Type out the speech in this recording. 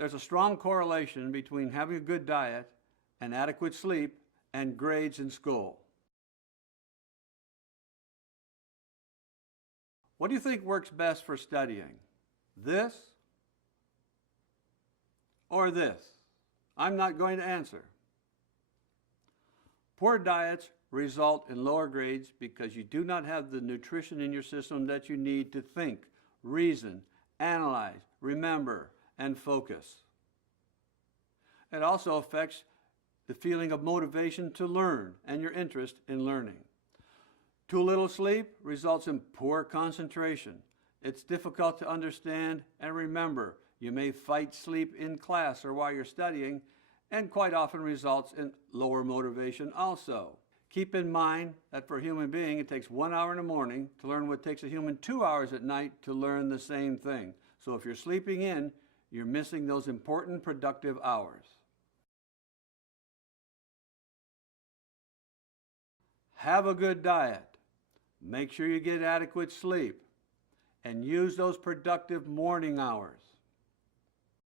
There's a strong correlation between having a good diet and adequate sleep and grades in school. What do you think works best for studying? This or this? I'm not going to answer. Poor diets result in lower grades because you do not have the nutrition in your system that you need to think, reason, analyze, remember, and focus. It also affects the feeling of motivation to learn and your interest in learning. Too little sleep results in poor concentration. It's difficult to understand and remember. You may fight sleep in class or while you're studying, and quite often results in lower motivation also. Keep in mind that for a human being, it takes 1 hour in the morning to learn what takes a human 2 hours at night to learn the same thing. So if you're sleeping in, you're missing those important productive hours. Have a good diet. Make sure you get adequate sleep and use those productive morning hours.